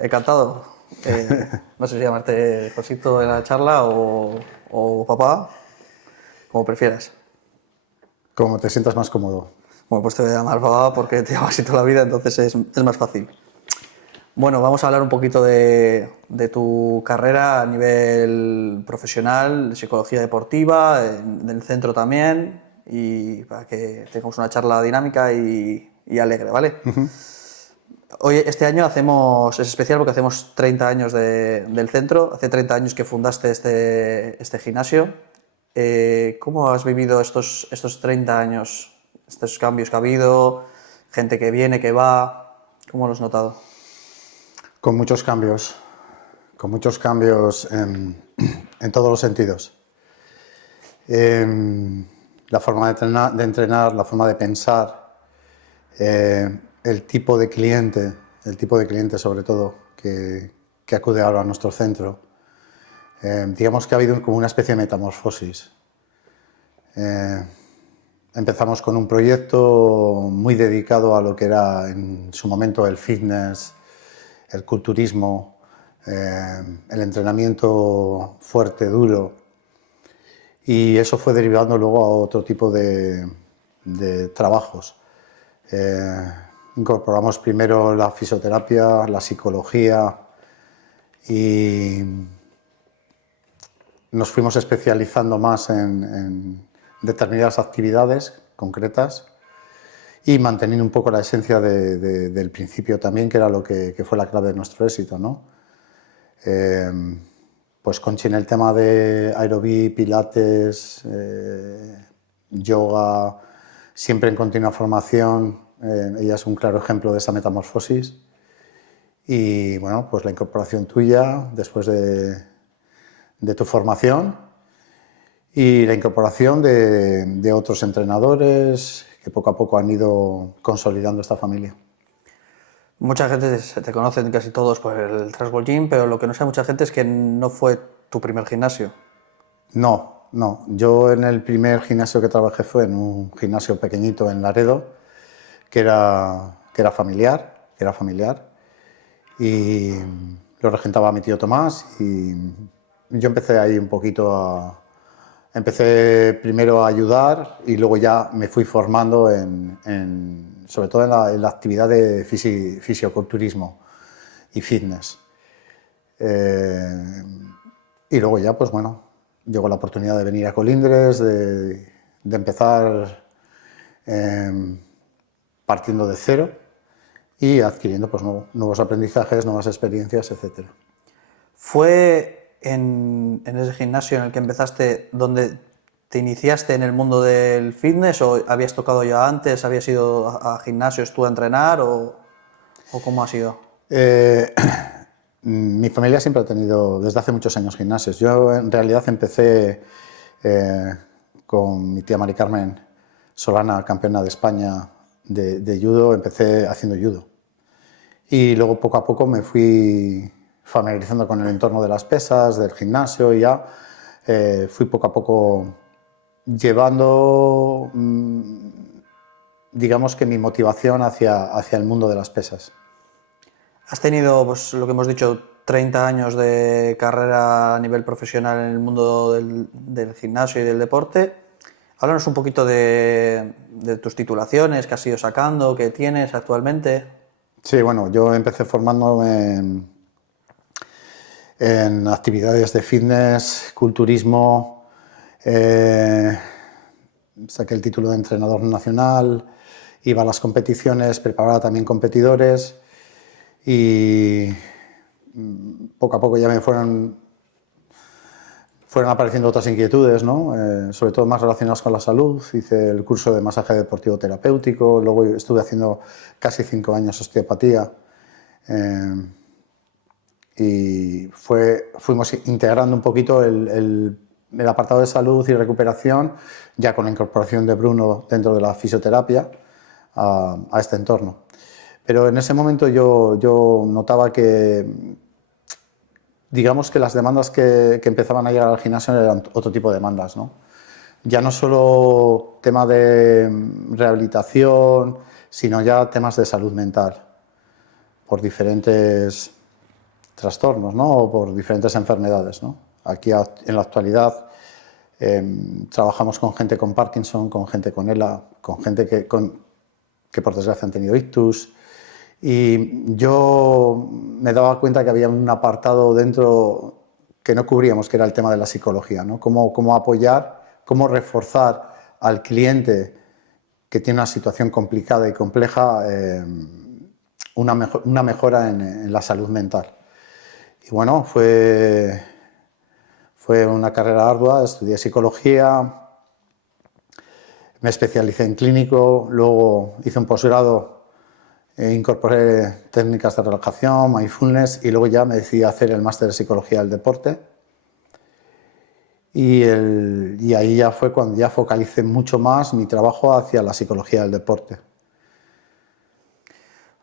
Encantado. No sé si llamarte Josito en la charla o papá, como prefieras. Como te sientas más cómodo. Bueno, pues te voy a llamar papá porque te llamo así toda la vida, entonces es más fácil. Bueno, vamos a hablar un poquito de tu carrera a nivel profesional, de psicología deportiva, del centro también, y para que tengamos una charla dinámica y alegre, ¿vale? Hoy, este año es especial porque hacemos 30 años del centro. Hace 30 años que fundaste este gimnasio. ¿Cómo has vivido estos 30 años, estos cambios que ha habido, gente que viene, que va? ¿Cómo lo has notado? Con muchos cambios en todos los sentidos. La forma de entrenar, la forma de pensar, el tipo de cliente sobre todo que acude ahora a nuestro centro. Digamos que ha habido como una especie de metamorfosis. Empezamos con un proyecto muy dedicado a lo que era en su momento el fitness, el culturismo, el entrenamiento fuerte, duro, y eso fue derivando luego a otro tipo de trabajos. Incorporamos primero la fisioterapia, la psicología y nos fuimos especializando más en determinadas actividades concretas y manteniendo un poco la esencia del principio también, que era lo que fue la clave de nuestro éxito, ¿no? Pues Conchi en el tema de aerobí, pilates, yoga, siempre en continua formación, ella es un claro ejemplo de esa metamorfosis. Y bueno, pues la incorporación tuya después de tu formación y la incorporación de otros entrenadores que poco a poco han ido consolidando esta familia. Mucha gente te conocen casi todos por el Trashball Gym, pero lo que no sabe mucha gente es que no fue tu primer gimnasio. No. Yo en el primer gimnasio que trabajé fue en un gimnasio pequeñito en Laredo, que era familiar, y lo regentaba mi tío Tomás, y yo empecé ahí un poquito empecé primero a ayudar y luego ya me fui formando sobre todo en la actividad de fisioculturismo y fitness. Y luego ya, pues bueno, llegó la oportunidad de venir a Colindres, de empezar partiendo de cero y adquiriendo pues, nuevos aprendizajes, nuevas experiencias, etc. ¿Fue en ese gimnasio en el que empezaste donde te iniciaste en el mundo del fitness o habías tocado ya antes, habías ido a gimnasios tú a entrenar o cómo ha sido? Mi familia siempre ha tenido desde hace muchos años gimnasios. Yo en realidad empecé con mi tía Mari Carmen Solana, campeona de España de judo, empecé haciendo judo. Y luego poco a poco me fui familiarizando con el entorno de las pesas, del gimnasio, y ya fui poco a poco llevando, digamos que mi motivación hacia el mundo de las pesas. Has tenido, pues lo que hemos dicho, 30 años de carrera a nivel profesional en el mundo del gimnasio y del deporte. Háblanos un poquito de tus titulaciones, que has ido sacando, que tienes actualmente. Sí, bueno, yo empecé formándome en actividades de fitness, culturismo, saqué el título de entrenador nacional, iba a las competiciones, preparaba también competidores y poco a poco ya me fueron apareciendo otras inquietudes, ¿no? Sobre todo más relacionadas con la salud. Hice el curso de masaje deportivo terapéutico, luego estuve haciendo casi 5 años osteopatía y fuimos integrando un poquito el apartado de salud y recuperación, ya con la incorporación de Bruno dentro de la fisioterapia a este entorno. Pero en ese momento yo notaba que, digamos que las demandas que empezaban a llegar al gimnasio eran otro tipo de demandas, ¿no? Ya no solo tema de rehabilitación, sino ya temas de salud mental, por diferentes trastornos, ¿no? O por diferentes enfermedades, ¿no? Aquí en la actualidad trabajamos con gente con Parkinson, con gente con ELA, con gente que por desgracia han tenido ictus. Y yo me daba cuenta que había un apartado dentro que no cubríamos, que era el tema de la psicología, ¿no? Cómo apoyar, cómo reforzar al cliente que tiene una situación complicada y compleja, una mejora en la salud mental. Y bueno, fue una carrera ardua, estudié psicología, me especialicé en clínico, luego hice un posgrado, incorporé técnicas de relajación, mindfulness, y luego ya me decidí a hacer el máster de psicología del deporte. Y ahí ya fue cuando ya focalicé mucho más mi trabajo hacia la psicología del deporte.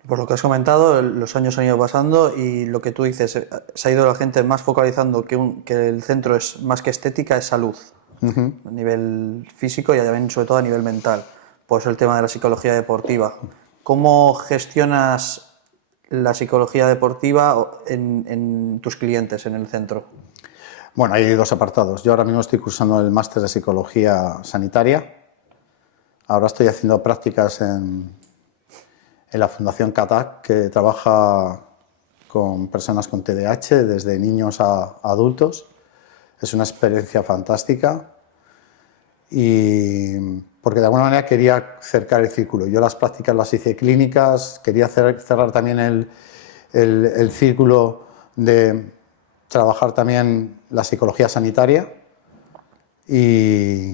Por lo que has comentado, los años han ido pasando y lo que tú dices, se ha ido la gente más focalizando que el centro es más que estética, es salud, a nivel físico y también sobre todo a nivel mental. Por eso el tema de la psicología deportiva. ¿Cómo gestionas la psicología deportiva en tus clientes en el centro? Bueno, hay dos apartados. Yo ahora mismo estoy cursando el máster de psicología sanitaria. Ahora estoy haciendo prácticas en la Fundación CATAC, que trabaja con personas con TDAH, desde niños a adultos. Es una experiencia fantástica y porque de alguna manera quería cercar el círculo. Yo las prácticas las hice clínicas, quería cerrar también el círculo de trabajar también la psicología sanitaria y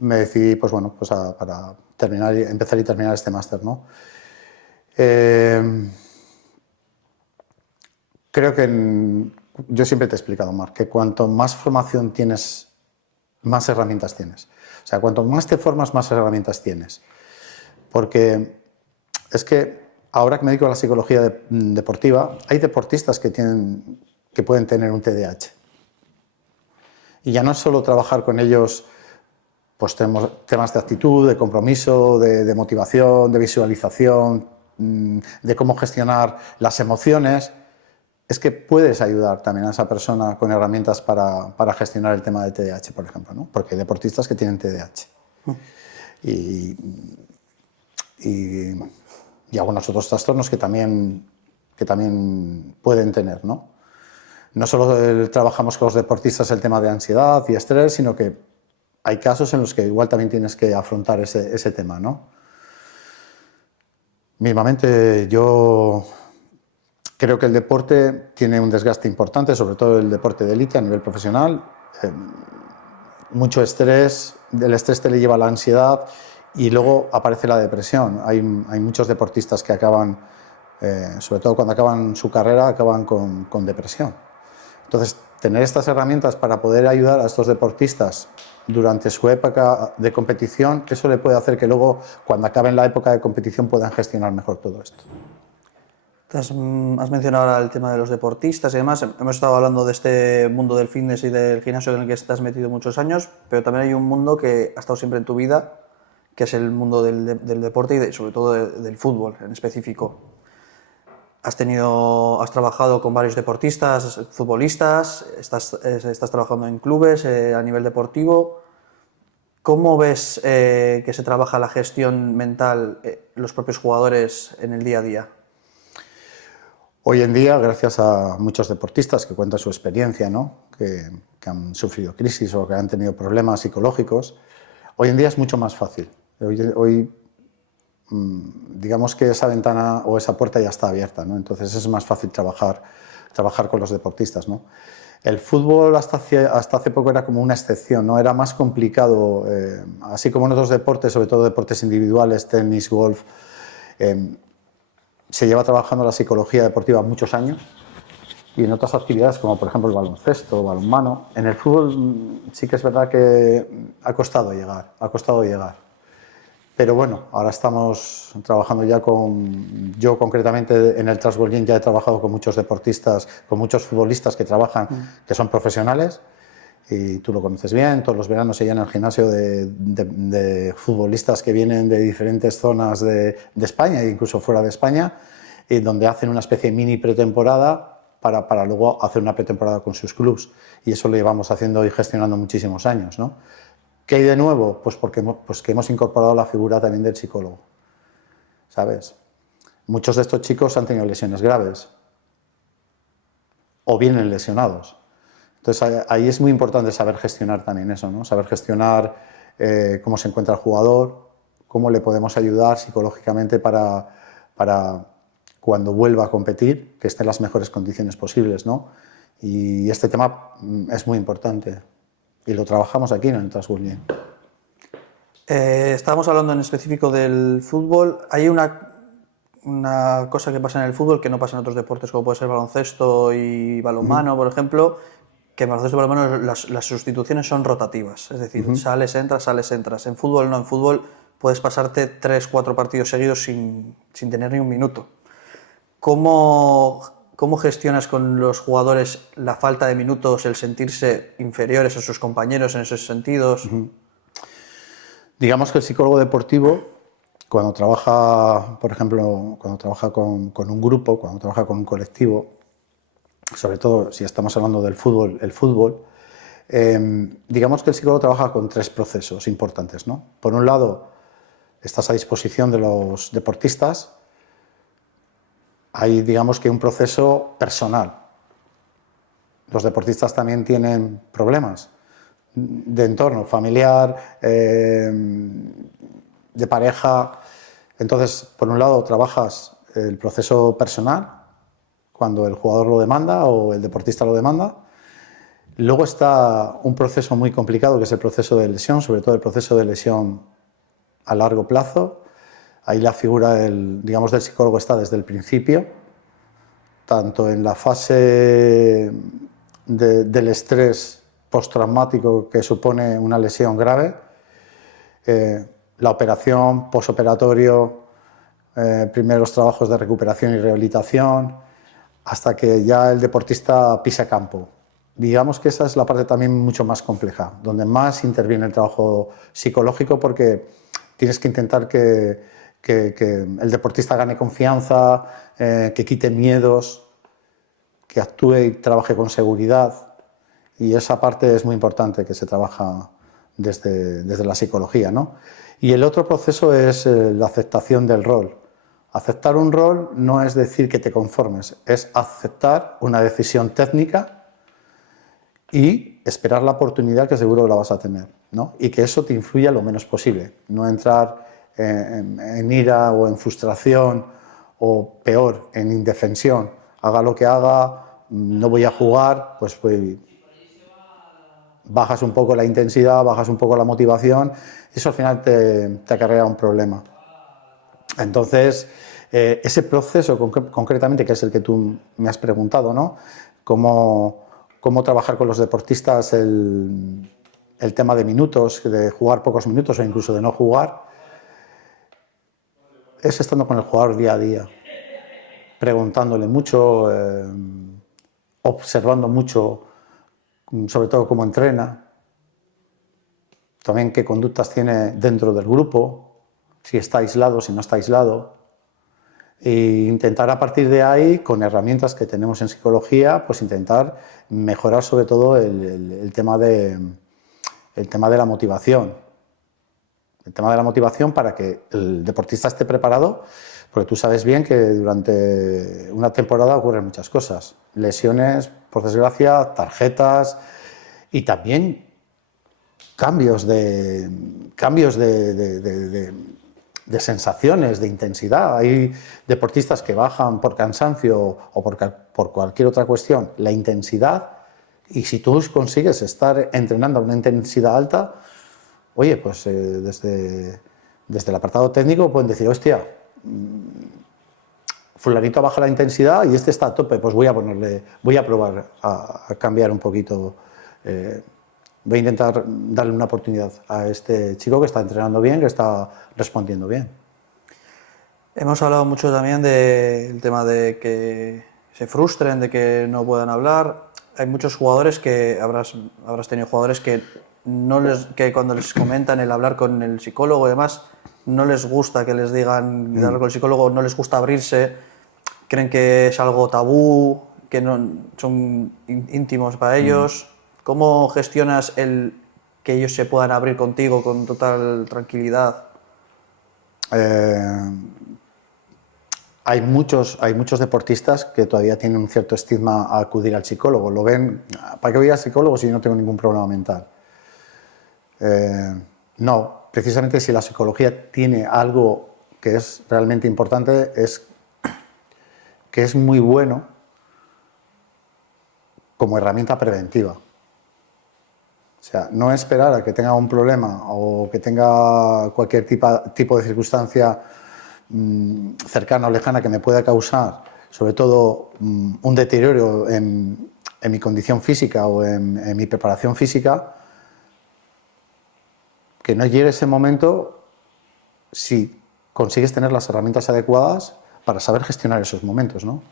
me decidí para empezar y terminar este máster, ¿no? Creo que yo siempre te he explicado, Marc, que cuanto más formación tienes, más herramientas tienes. O sea, cuanto más te formas, más herramientas tienes. Porque es que ahora que me dedico a la psicología deportiva, hay deportistas que pueden tener un TDAH. Y ya no es solo trabajar con ellos pues temas de actitud, de compromiso, de motivación, de visualización, de cómo gestionar las emociones. Es que puedes ayudar también a esa persona con herramientas para gestionar el tema del TDAH, por ejemplo, ¿no? Porque hay deportistas que tienen TDAH. Y algunos otros trastornos que también pueden tener, ¿no? No solo trabajamos con los deportistas el tema de ansiedad y estrés, sino que hay casos en los que igual también tienes que afrontar ese tema, ¿no? Mismamente, yo creo que el deporte tiene un desgaste importante, sobre todo el deporte de élite a nivel profesional. Mucho estrés, el estrés te le lleva a la ansiedad y luego aparece la depresión. Hay muchos deportistas que acaban, sobre todo cuando acaban su carrera, acaban con depresión. Entonces, tener estas herramientas para poder ayudar a estos deportistas durante su época de competición, eso le puede hacer que luego, cuando acaben la época de competición, puedan gestionar mejor todo esto. Has mencionado ahora el tema de los deportistas y demás. Hemos estado hablando de este mundo del fitness y del gimnasio en el que estás metido muchos años, pero también hay un mundo que ha estado siempre en tu vida, que es el mundo del deporte y sobre todo del fútbol en específico. Has trabajado con varios deportistas, futbolistas, estás trabajando en clubes a nivel deportivo. ¿Cómo ves que se trabaja la gestión mental los propios jugadores en el día a día? Hoy en día, gracias a muchos deportistas que cuentan su experiencia, ¿no? que han sufrido crisis o que han tenido problemas psicológicos, hoy en día es mucho más fácil. Hoy digamos que esa ventana o esa puerta ya está abierta, ¿no? Entonces es más fácil trabajar con los deportistas, ¿no? El fútbol hasta hace poco era como una excepción, ¿no? Era más complicado, así como en otros deportes, sobre todo deportes individuales, tenis, golf, se lleva trabajando la psicología deportiva muchos años y en otras actividades como por ejemplo el baloncesto, balonmano. En el fútbol sí que es verdad que ha costado llegar. Pero bueno, ahora estamos trabajando ya yo concretamente en el Transworld Gym ya he trabajado con muchos deportistas, con muchos futbolistas que trabajan, que son profesionales, y tú lo conoces bien, todos los veranos se llena el gimnasio de futbolistas que vienen de diferentes zonas de España e incluso fuera de España, y donde hacen una especie de mini pretemporada para luego hacer una pretemporada con sus clubs. Y eso lo llevamos haciendo y gestionando muchísimos años, ¿no? ¿Qué hay de nuevo? Pues que hemos incorporado la figura también del psicólogo, ¿sabes? Muchos de estos chicos han tenido lesiones graves o vienen lesionados. Entonces ahí es muy importante saber gestionar también eso, ¿no? Saber gestionar cómo se encuentra el jugador, cómo le podemos ayudar psicológicamente para cuando vuelva a competir, que esté en las mejores condiciones posibles, ¿no? Y este tema es muy importante y lo trabajamos aquí, ¿no?, en Transgurgien. Estábamos hablando en específico del fútbol. Hay una cosa que pasa en el fútbol que no pasa en otros deportes, como puede ser baloncesto y balonmano, por ejemplo, que en baloncesto y balonmano las sustituciones son rotativas, es decir, sales, entras. En fútbol no, en fútbol puedes pasarte 3, 4 partidos seguidos sin tener ni un minuto. ¿Cómo gestionas con los jugadores la falta de minutos, el sentirse inferiores a sus compañeros en esos sentidos? Digamos que el psicólogo deportivo, cuando trabaja, por ejemplo, cuando trabaja con un grupo, cuando trabaja con un colectivo, sobre todo si estamos hablando del fútbol, digamos que el psicólogo trabaja con 3 procesos importantes, ¿no? Por un lado, estás a disposición de los deportistas. Hay, digamos que un proceso personal. Los deportistas también tienen problemas de entorno familiar, de pareja. Entonces, por un lado, trabajas el proceso personal, cuando el jugador lo demanda o el deportista lo demanda. Luego está un proceso muy complicado, que es el proceso de lesión, sobre todo el proceso de lesión a largo plazo. Ahí la figura del psicólogo está desde el principio, tanto en la fase del estrés postraumático que supone una lesión grave, la operación, posoperatorio, primeros trabajos de recuperación y rehabilitación, hasta que ya el deportista pisa campo. Digamos que esa es la parte también mucho más compleja, donde más interviene el trabajo psicológico, porque tienes que intentar que el deportista gane confianza, que quite miedos, que actúe y trabaje con seguridad. Y esa parte es muy importante, que se trabaja desde la psicología, ¿no? Y el otro proceso es la aceptación del rol. Aceptar un rol no es decir que te conformes, es aceptar una decisión técnica y esperar la oportunidad, que seguro que la vas a tener, ¿no? Y que eso te influya lo menos posible. No entrar en ira o en frustración, o peor, en indefensión. Haga lo que haga, no voy a jugar, pues bajas un poco la intensidad, bajas un poco la motivación, y eso al final te acarrea un problema. Entonces, ese proceso concretamente, que es el que tú me has preguntado, ¿no? Cómo trabajar con los deportistas el tema de minutos, de jugar pocos minutos o incluso de no jugar, es estando con el jugador día a día, preguntándole mucho, observando mucho, sobre todo cómo entrena, también qué conductas tiene dentro del grupo, si está aislado, si no está aislado, e intentar a partir de ahí, con herramientas que tenemos en psicología, pues intentar mejorar sobre todo el tema de la motivación. El tema de la motivación para que el deportista esté preparado, porque tú sabes bien que durante una temporada ocurren muchas cosas. Lesiones, por desgracia, tarjetas y también cambios de sensaciones, de intensidad. Hay deportistas que bajan por cansancio o por cualquier otra cuestión la intensidad, y si tú consigues estar entrenando a una intensidad alta, oye, pues desde el apartado técnico pueden decir, hostia, fulanito baja la intensidad y este está a tope, pues voy a probar a cambiar un poquito, voy a intentar darle una oportunidad a este chico que está entrenando bien, que está respondiendo bien. Hemos hablado mucho también del tema de que se frustren, de que no puedan hablar. Hay muchos jugadores que habrás tenido jugadores que cuando les comentan el hablar con el psicólogo y demás, no les gusta que les digan hablar con el psicólogo, no les gusta abrirse, creen que es algo tabú. que no son íntimos para ellos. ¿Cómo gestionas el que ellos se puedan abrir contigo con total tranquilidad? Hay muchos deportistas que todavía tienen un cierto estigma a acudir al psicólogo. Lo ven, ¿para qué voy al psicólogo si no tengo ningún problema mental? No, precisamente si la psicología tiene algo que es realmente importante, es que es muy bueno como herramienta preventiva. O sea, no esperar a que tenga un problema o que tenga cualquier tipo de circunstancia cercana o lejana que me pueda causar, sobre todo un deterioro en mi condición física o en mi preparación física, que no llegue ese momento si consigues tener las herramientas adecuadas para saber gestionar esos momentos, ¿no?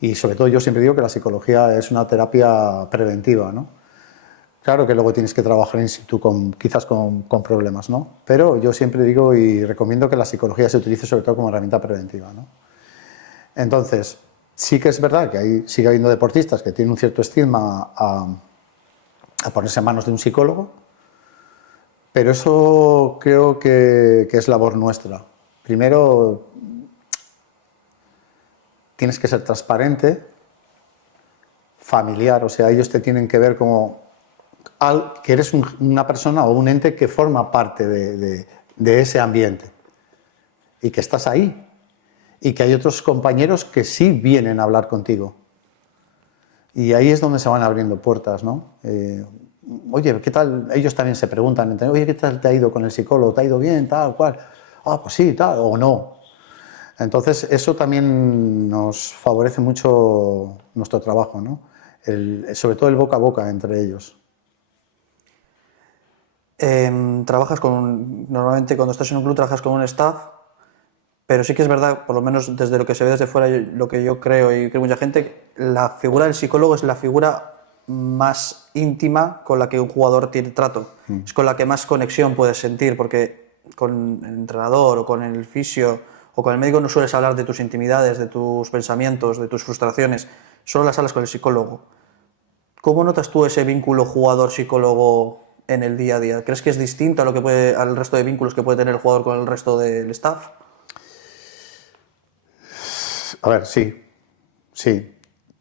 Y sobre todo yo siempre digo que la psicología es una terapia preventiva, ¿no? Claro que luego tienes que trabajar in situ quizás con problemas, ¿no? Pero yo siempre digo y recomiendo que la psicología se utilice sobre todo como herramienta preventiva, ¿no? Entonces, sí que es verdad que sigue habiendo deportistas que tienen un cierto estigma a ponerse en manos de un psicólogo, pero eso creo que es labor nuestra. Primero, tienes que ser transparente, familiar, o sea, ellos te tienen que ver como que eres una persona o un ente que forma parte de ese ambiente y que estás ahí y que hay otros compañeros que sí vienen a hablar contigo. Y ahí es donde se van abriendo puertas, ¿no? Oye, ¿qué tal? Ellos también se preguntan, oye, ¿qué tal te ha ido con el psicólogo? ¿Te ha ido bien, tal, cual? Ah, pues sí, tal, o no. Entonces, eso también nos favorece mucho nuestro trabajo, ¿no? Sobre todo el boca a boca entre ellos. Normalmente cuando estás en un club trabajas con un staff, pero sí que es verdad, por lo menos desde lo que se ve desde fuera, lo que yo creo y creo mucha gente, la figura del psicólogo es la figura más íntima con la que un jugador tiene trato. Es con la que más conexión puedes sentir, porque con el entrenador o con el fisio o con el médico no sueles hablar de tus intimidades, de tus pensamientos, de tus frustraciones, solo las hablas con el psicólogo. ¿Cómo notas tú ese vínculo jugador-psicólogo en el día a día? ¿Crees que es distinto a al resto de vínculos que puede tener el jugador con el resto del staff? A ver, sí.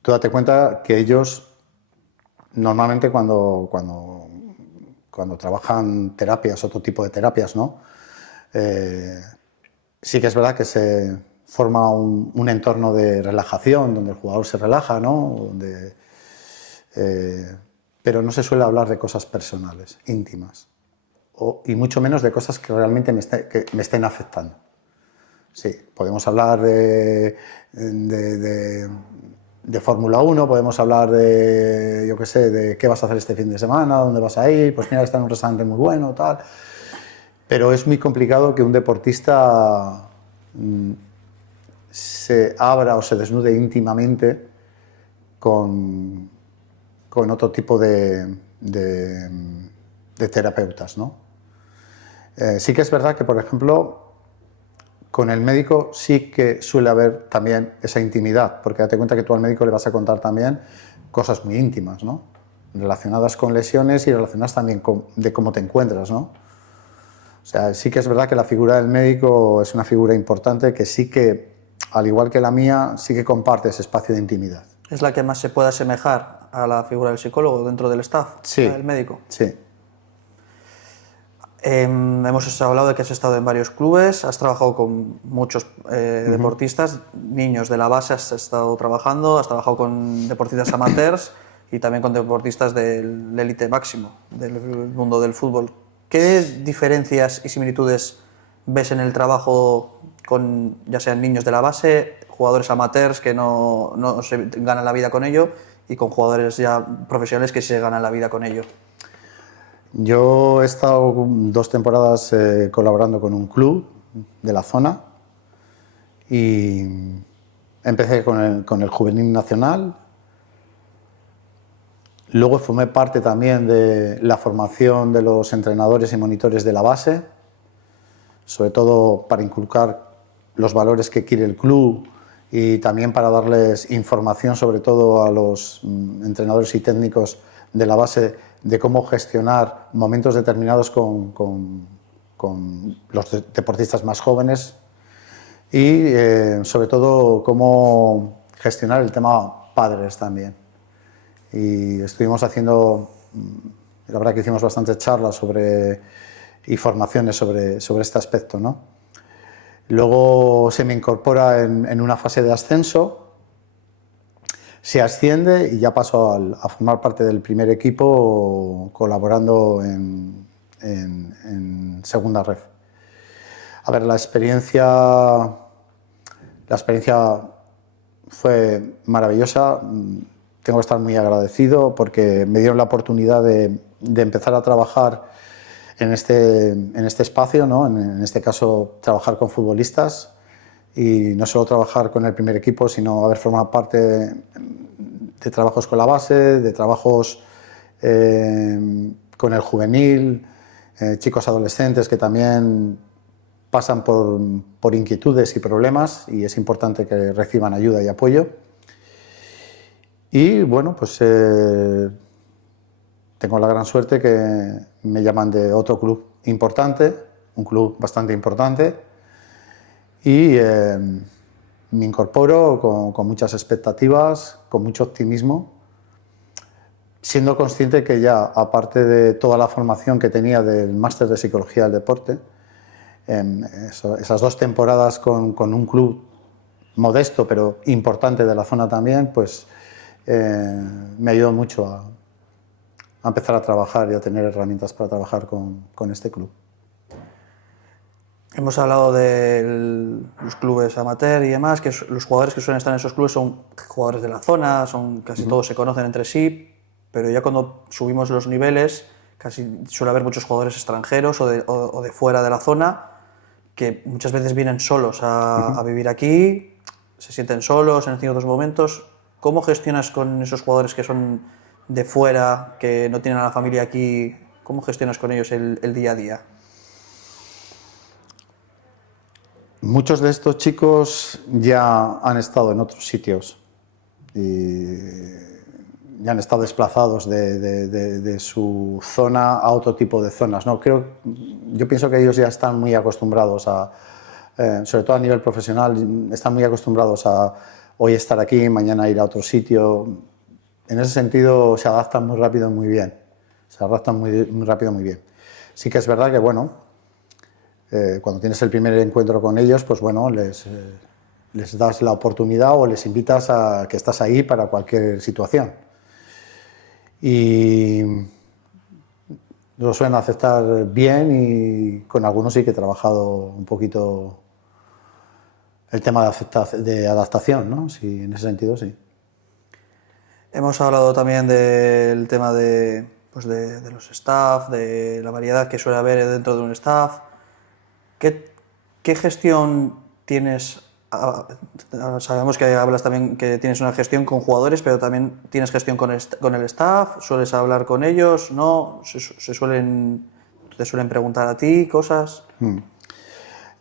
Tú date cuenta que ellos normalmente cuando trabajan terapias, otro tipo de terapias, ¿no? Sí que es verdad que se forma un entorno de relajación donde el jugador se relaja, ¿no? Pero no se suele hablar de cosas personales, íntimas, y mucho menos de cosas que realmente que me estén afectando. Sí, podemos hablar de Fórmula 1, podemos hablar de, yo qué sé, de qué vas a hacer este fin de semana, dónde vas a ir, pues mira, está en un restaurante muy bueno, tal. Pero es muy complicado que un deportista se abra o se desnude íntimamente con otro tipo de terapeutas, ¿no? Sí que es verdad que, por ejemplo, con el médico sí que suele haber también esa intimidad, porque date cuenta que tú al médico le vas a contar también cosas muy íntimas, ¿no? Relacionadas con lesiones y relacionadas también de cómo te encuentras, ¿no? O sea, sí que es verdad que la figura del médico es una figura importante que sí que, al igual que la mía, sí que comparte ese espacio de intimidad. ¿Es la que más se puede asemejar a la figura del psicólogo dentro del staff, sí, del médico? Sí. Hemos hablado de que has estado en varios clubes, has trabajado con muchos deportistas, niños de la base has estado trabajando, has trabajado con deportistas amateurs y también con deportistas del élite máximo del mundo del fútbol. ¿Qué diferencias y similitudes ves en el trabajo con ya sean niños de la base, jugadores amateurs que no se ganan la vida con ello y con jugadores ya profesionales que se ganan la vida con ello? Yo he estado 2 temporadas colaborando con un club de la zona y empecé con el juvenil nacional. Luego formé parte también de la formación de los entrenadores y monitores de la base, sobre todo para inculcar los valores que quiere el club y también para darles información, sobre todo a los entrenadores y técnicos de la base, de cómo gestionar momentos determinados con los deportistas más jóvenes y sobre todo cómo gestionar el tema padres también. Y estuvimos haciendo, la verdad que hicimos bastantes charlas y formaciones sobre este aspecto, ¿no? Luego se me incorpora en una fase de ascenso, se asciende y ya paso a formar parte del primer equipo colaborando en segunda ref. A ver, la experiencia fue maravillosa. Tengo que estar muy agradecido porque me dieron la oportunidad de empezar a trabajar en este espacio, ¿no? En este caso, trabajar con futbolistas y no solo trabajar con el primer equipo, sino haber formado parte de trabajos con la base, de trabajos con el juvenil, chicos adolescentes que también pasan por inquietudes y problemas y es importante que reciban ayuda y apoyo. Y bueno, pues tengo la gran suerte que me llaman de otro club importante, un club bastante importante, y me incorporo con muchas expectativas, con mucho optimismo, siendo consciente que ya, aparte de toda la formación que tenía del máster de Psicología del Deporte, esas 2 temporadas con un club modesto pero importante de la zona también, pues me ayudó mucho a empezar a trabajar y a tener herramientas para trabajar con este club. Hemos hablado de los clubes amateur y demás, que los jugadores que suelen estar en esos clubes son jugadores de la zona, casi todos se conocen entre sí, pero ya cuando subimos los niveles casi suele haber muchos jugadores extranjeros o de fuera de la zona que muchas veces vienen solos a vivir aquí, se sienten solos en ciertos momentos. ¿Cómo gestionas con esos jugadores que son de fuera, que no tienen a la familia aquí? ¿Cómo gestionas con ellos el día a día? Muchos de estos chicos ya han estado en otros sitios y ya han estado desplazados de su zona a otro tipo de zonas, ¿no? Yo pienso que ellos ya están muy acostumbrados sobre todo a nivel profesional, están muy acostumbrados a hoy estar aquí, mañana ir a otro sitio. En ese sentido se adaptan muy rápido, muy bien. Se adaptan muy rápido, muy bien. Sí que es verdad que, bueno, cuando tienes el primer encuentro con ellos, pues bueno, les das la oportunidad o les invitas a que estás ahí para cualquier situación. Y lo suelen aceptar bien y con algunos sí que he trabajado un poquito el tema de adaptación, ¿no? Sí, en ese sentido sí. Hemos hablado también del tema de los staff, de la variedad que suele haber dentro de un staff. ¿Qué gestión tienes? Sabemos que hablas también que tienes una gestión con jugadores, pero también tienes gestión con el staff. ¿Sueles hablar con ellos? ¿No? ¿Te suelen preguntar a ti cosas?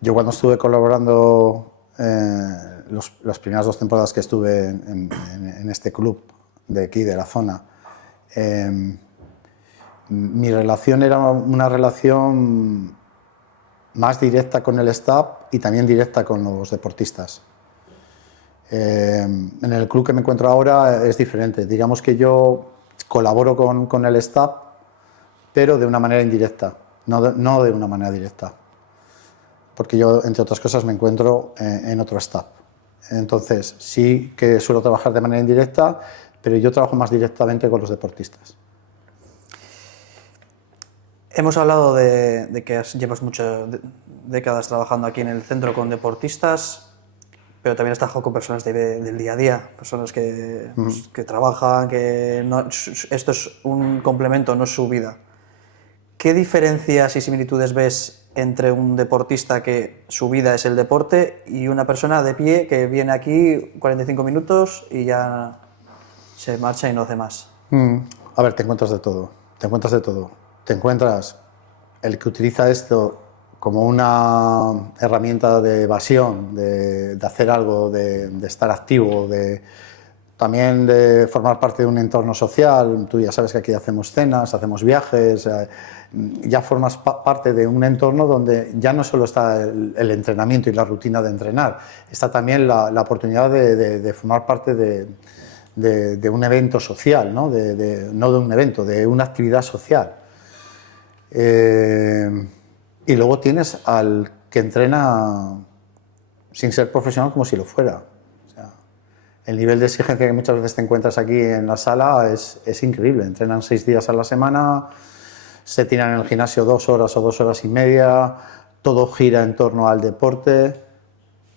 Yo cuando estuve colaborando las primeras 2 temporadas que estuve en este club de aquí, de la zona, mi relación era una relación más directa con el staff y también directa con los deportistas. En el club que me encuentro ahora es diferente. Digamos que yo colaboro con el staff, pero de una manera indirecta, no de una manera directa. Porque yo, entre otras cosas, me encuentro en otro staff. Entonces, sí que suelo trabajar de manera indirecta, pero yo trabajo más directamente con los deportistas. Hemos hablado de que llevas muchas décadas trabajando aquí en el centro con deportistas, pero también has trabajado con personas del día a día, personas que trabajan, esto es un complemento, no es su vida. ¿Qué diferencias y similitudes ves entre un deportista que su vida es el deporte y una persona de pie que viene aquí 45 minutos y ya se marcha y no hace más? A ver, te encuentras de todo. Te encuentras el que utiliza esto como una herramienta de evasión, de hacer algo, de estar activo, también de formar parte de un entorno social. Tú ya sabes que aquí hacemos cenas, hacemos viajes, ya formas parte de un entorno donde ya no solo está el entrenamiento y la rutina de entrenar, está también la oportunidad de formar parte de un evento social, ¿no? No de un evento, de una actividad social. Y luego tienes al que entrena sin ser profesional como si lo fuera. El nivel de exigencia que muchas veces te encuentras aquí en la sala es increíble. Entrenan 6 días a la semana, se tiran en el gimnasio 2 horas o 2 horas y media, todo gira en torno al deporte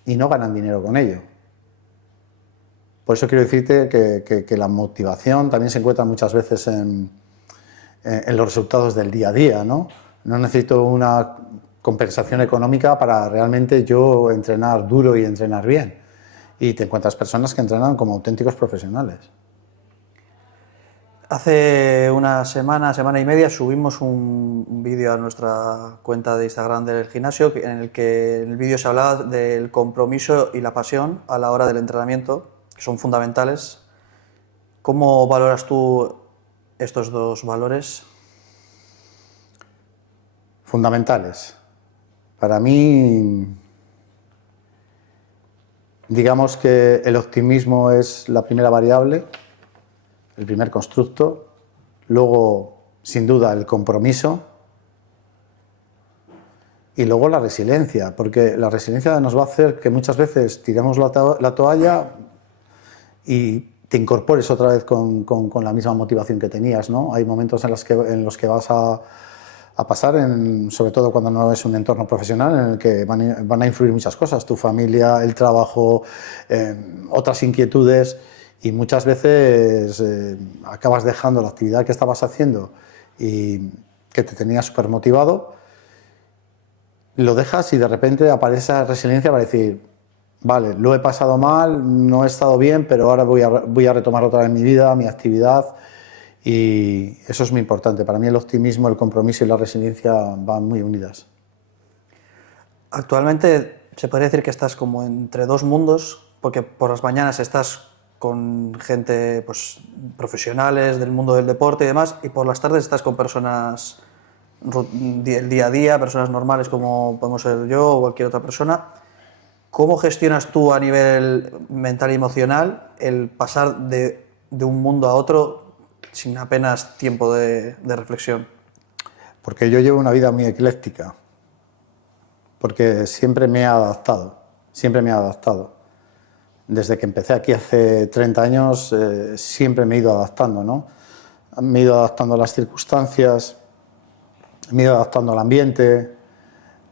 y no ganan dinero con ello. Por eso quiero decirte que la motivación también se encuentra muchas veces en los resultados del día a día, ¿no? No necesito una compensación económica para realmente yo entrenar duro y entrenar bien. Y te encuentras personas que entrenan como auténticos profesionales. Hace una semana y media subimos un vídeo a nuestra cuenta de Instagram del gimnasio en el vídeo se hablaba del compromiso y la pasión a la hora del entrenamiento, que son fundamentales. ¿Cómo valoras tú estos dos valores? Fundamentales. Para mí, digamos que el optimismo es la primera variable, el primer constructo, luego, sin duda, el compromiso y luego la resiliencia, porque la resiliencia nos va a hacer que muchas veces tiremos la toalla y te incorpores otra vez con la misma motivación que tenías, ¿no? Hay momentos en los que vas a pasar, sobre todo cuando no es un entorno profesional, en el que van a influir muchas cosas, tu familia, el trabajo, otras inquietudes, y muchas veces acabas dejando la actividad que estabas haciendo y que te tenía súper motivado, lo dejas y de repente aparece esa resiliencia para decir, vale, lo he pasado mal, no he estado bien, pero ahora voy a retomar otra vez mi vida, mi actividad. Y eso es muy importante. Para mí el optimismo, el compromiso y la resiliencia van muy unidas. Actualmente se podría decir que estás como entre dos mundos, porque por las mañanas estás con gente pues, profesionales del mundo del deporte y demás, y por las tardes estás con personas del día a día, personas normales como podemos ser yo o cualquier otra persona. ¿Cómo gestionas tú a nivel mental y emocional el pasar de un mundo a otro sin apenas tiempo de reflexión? Porque yo llevo una vida muy ecléctica, porque siempre me he adaptado, Desde que empecé aquí hace 30 años siempre me he ido adaptando, ¿no? Me he ido adaptando a las circunstancias, me he ido adaptando al ambiente,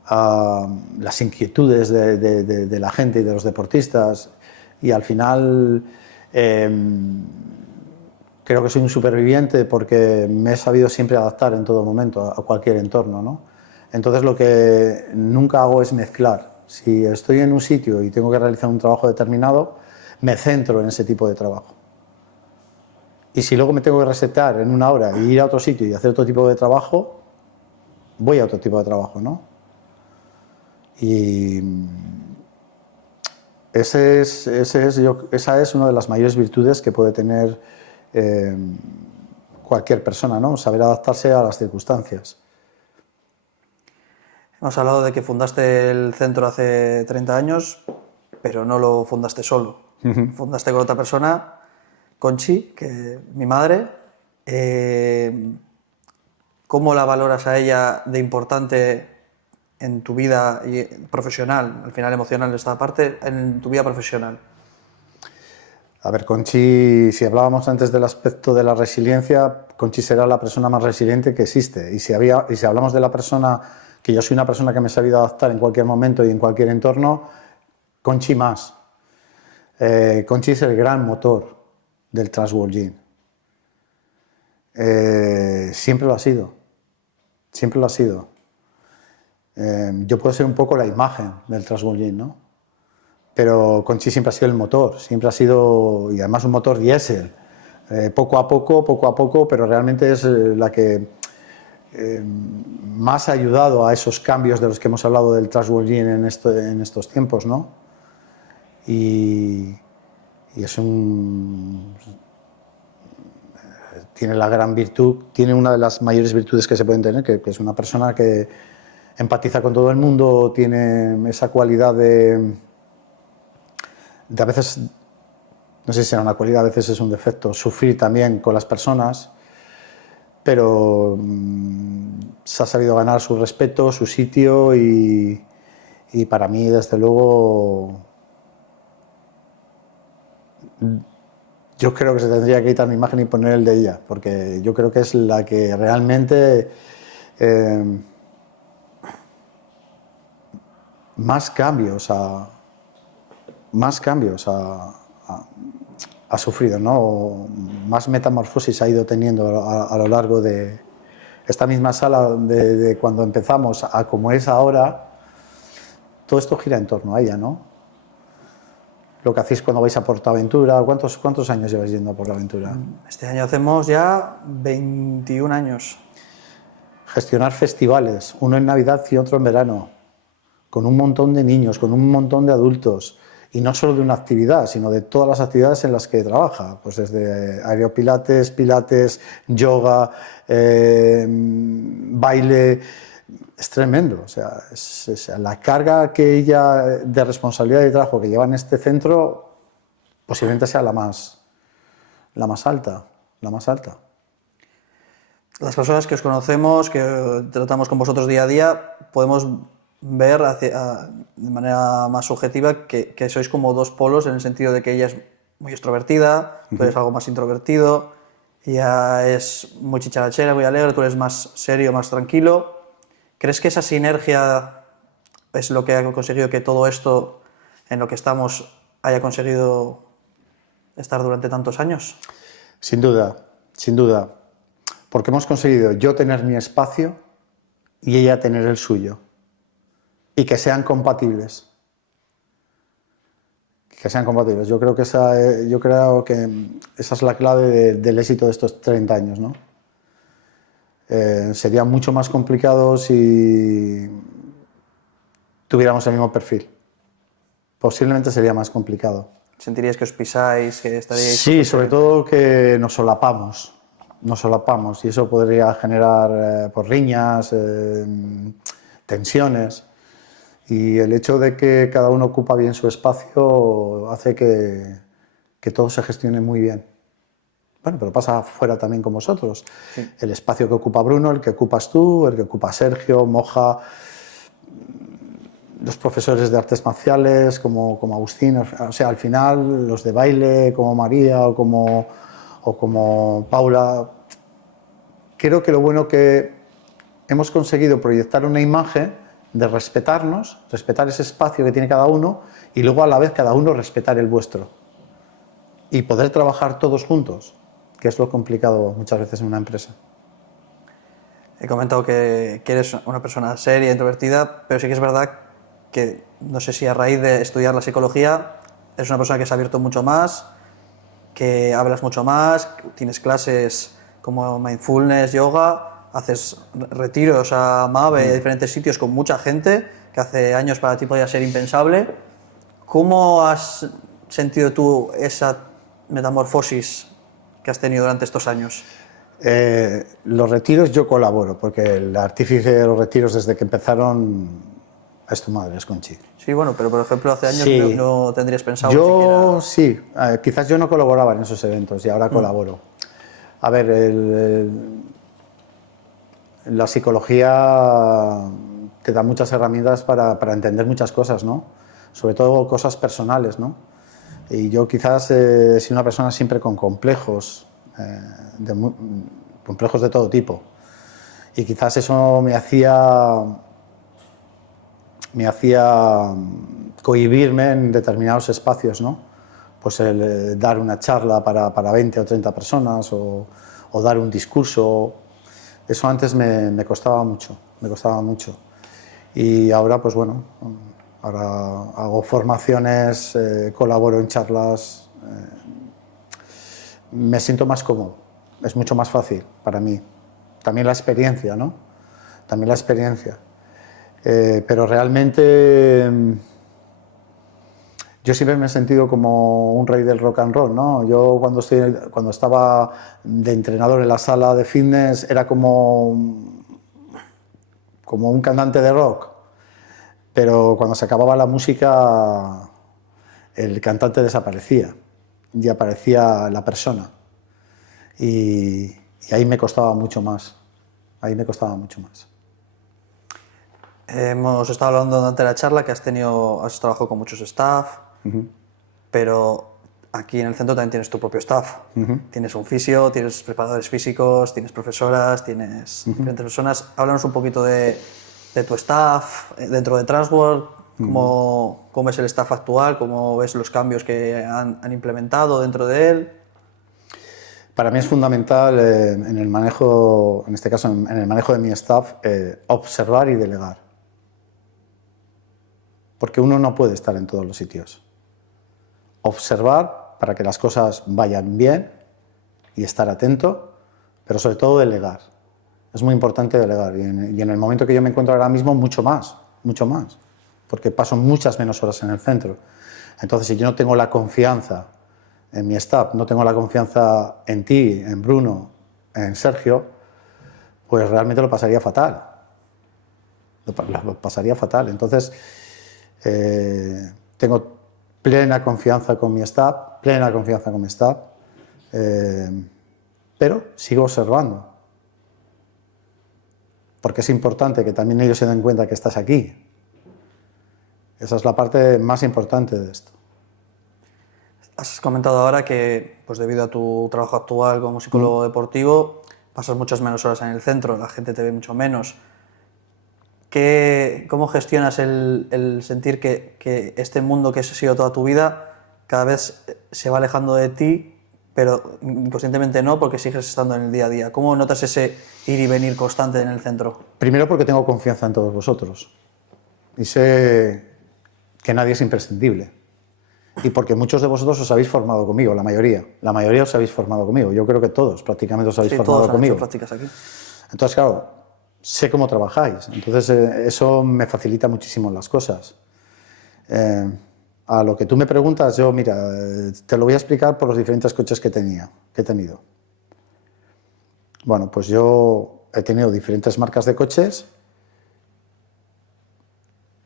a las inquietudes de la gente y de los deportistas, y al final creo que soy un superviviente porque me he sabido siempre adaptar en todo momento a cualquier entorno, ¿no? Entonces lo que nunca hago es mezclar. Si estoy en un sitio y tengo que realizar un trabajo determinado, me centro en ese tipo de trabajo. Y si luego me tengo que resetear en una hora y ir a otro sitio y hacer otro tipo de trabajo, voy a otro tipo de trabajo, ¿no? Y esa es una de las mayores virtudes que puede tener cualquier persona, ¿no? Saber adaptarse a las circunstancias. Hemos hablado de que fundaste el centro hace 30 años, pero no lo fundaste solo. Fundaste con otra persona, Conchi, que mi madre. ¿Cómo la valoras a ella de importante en tu vida profesional, al final emocional de esta parte, en tu vida profesional? A ver, Conchi, si hablábamos antes del aspecto de la resiliencia, Conchi será la persona más resiliente que existe. Y si hablamos de la persona, que yo soy una persona que me he sabido adaptar en cualquier momento y en cualquier entorno, Conchi más. Conchi es el gran motor del Transworld Gym. Siempre lo ha sido. Siempre lo ha sido. Yo puedo ser un poco la imagen del Transworld Gym, ¿no? Pero Conchi siempre ha sido el motor, siempre ha sido, y además un motor diésel, poco a poco, pero realmente es la que más ha ayudado a esos cambios de los que hemos hablado del trust wellbeing en estos tiempos, ¿no? Y es tiene la gran virtud, tiene una de las mayores virtudes que se pueden tener, que es una persona que empatiza con todo el mundo, tiene esa cualidad de a veces, no sé si será una cualidad, a veces es un defecto, sufrir también con las personas, pero se ha sabido ganar su respeto, su sitio y para mí, desde luego, yo creo que se tendría que quitar mi imagen y poner el de ella, porque yo creo que es la que realmente más cambios ha sufrido, ¿no? O más metamorfosis ha ido teniendo a lo largo de esta misma sala, de cuando empezamos a como es ahora. Todo esto gira en torno a ella, ¿no? Lo que hacéis cuando vais a PortAventura, ¿cuántos años lleváis yendo a PortAventura? Este año hacemos ya 21 años. Gestionar festivales, uno en Navidad y otro en verano, con un montón de niños, con un montón de adultos, y no solo de una actividad, sino de todas las actividades en las que trabaja, pues desde aeropilates, pilates, yoga, baile. Es tremendo, o sea, la carga que ella de responsabilidad y de trabajo que lleva en este centro posiblemente sea la más alta, la más alta. Las personas que os conocemos, que tratamos con vosotros día a día, podemos ver de manera más subjetiva que sois como dos polos, en el sentido de que ella es muy extrovertida, tú eres algo más introvertido, ella es muy chicharachera, muy alegre, tú eres más serio, más tranquilo. ¿Crees que esa sinergia es lo que ha conseguido que todo esto en lo que estamos haya conseguido estar durante tantos años? Sin duda, sin duda, porque hemos conseguido yo tener mi espacio y ella tener el suyo, y que sean compatibles. Que sean compatibles. Yo creo que esa es la clave del éxito de estos 30 años, ¿no? Sería mucho más complicado si tuviéramos el mismo perfil. Posiblemente sería más complicado. ¿Sentiríais que os pisáis, que estaríais...? Sí, sobre todo que nos solapamos, y eso podría generar pues, riñas, tensiones, y el hecho de que cada uno ocupa bien su espacio hace que todo se gestione muy bien. Bueno, pero pasa fuera también con vosotros. Sí. El espacio que ocupa Bruno, el que ocupas tú, el que ocupa Sergio, Moja, los profesores de artes marciales como Agustín, o sea, al final los de baile como María o como Paula. Creo que lo bueno que hemos conseguido proyectar una imagen de respetarnos, respetar ese espacio que tiene cada uno y luego a la vez cada uno respetar el vuestro. Y poder trabajar todos juntos, que es lo complicado muchas veces en una empresa. He comentado que eres una persona seria, introvertida, pero sí que es verdad que, no sé si a raíz de estudiar la psicología, eres una persona que se ha abierto mucho más, que hablas mucho más, tienes clases como mindfulness, yoga, haces retiros a Mave, a diferentes sitios con mucha gente, que hace años para ti podía ser impensable. ¿Cómo has sentido tú esa metamorfosis que has tenido durante estos años? Los retiros yo colaboro, porque el artífice de los retiros desde que empezaron es tu madre, es Conchi. Sí, bueno, pero por ejemplo hace años sí. no tendrías pensado yo siquiera... Sí, quizás yo no colaboraba en esos eventos y ahora colaboro. A ver, la psicología te da muchas herramientas para entender muchas cosas, ¿no? Sobre todo cosas personales, ¿no? Y yo quizás he sido una persona siempre con complejos, complejos de todo tipo. Y quizás eso me hacía cohibirme en determinados espacios, ¿no? Pues el dar una charla para 20 o 30 personas o dar un discurso. Eso antes me costaba mucho, Y ahora, pues bueno, ahora hago formaciones, colaboro en charlas, me siento más cómodo, es mucho más fácil para mí. También la experiencia, ¿no? también la experiencia. Pero realmente yo siempre me he sentido como un rey del rock and roll, ¿no? Yo cuando estaba de entrenador en la sala de fitness era como un cantante de rock, pero cuando se acababa la música el cantante desaparecía y aparecía la persona. Y ahí me costaba mucho más. Hemos estado hablando durante la charla que has trabajado con muchos staff, pero aquí en el centro también tienes tu propio staff. Tienes un fisio, tienes preparadores físicos, tienes profesoras, tienes diferentes personas. Háblanos un poquito de tu staff dentro de Transworld. ¿Cómo ves el staff actual? ¿Cómo ves los cambios que han implementado dentro de él? Para mí es fundamental en el manejo, en este caso en el manejo de mi staff, observar y delegar. Porque uno no puede estar en todos los sitios. Observar para que las cosas vayan bien y estar atento, pero sobre todo delegar. Es muy importante delegar y en el momento que yo me encuentro ahora mismo mucho más, porque paso muchas menos horas en el centro. Entonces, si yo no tengo la confianza en mi staff, no tengo la confianza en ti, en Bruno, en Sergio, pues realmente lo pasaría fatal. Lo pasaría fatal. Entonces, tengo plena confianza con mi staff, pero sigo observando. Porque es importante que también ellos se den cuenta que estás aquí. Esa es la parte más importante de esto. Has comentado ahora que, pues debido a tu trabajo actual como psicólogo deportivo, pasas muchas menos horas en el centro, la gente te ve mucho menos. ¿Cómo gestionas el sentir que este mundo que ha sido toda tu vida cada vez se va alejando de ti, pero inconscientemente no, porque sigues estando en el día a día? ¿Cómo notas ese ir y venir constante en el centro? Primero porque tengo confianza en todos vosotros y sé que nadie es imprescindible. Y porque muchos de vosotros os habéis formado conmigo, la mayoría os habéis formado conmigo. Yo creo que todos prácticamente os habéis formado todos conmigo. Han hecho prácticas aquí. Entonces, claro, sé cómo trabajáis. Entonces, eso me facilita muchísimo las cosas. A lo que tú me preguntas, yo, mira, te lo voy a explicar por los diferentes coches que he tenido. Bueno, pues yo he tenido diferentes marcas de coches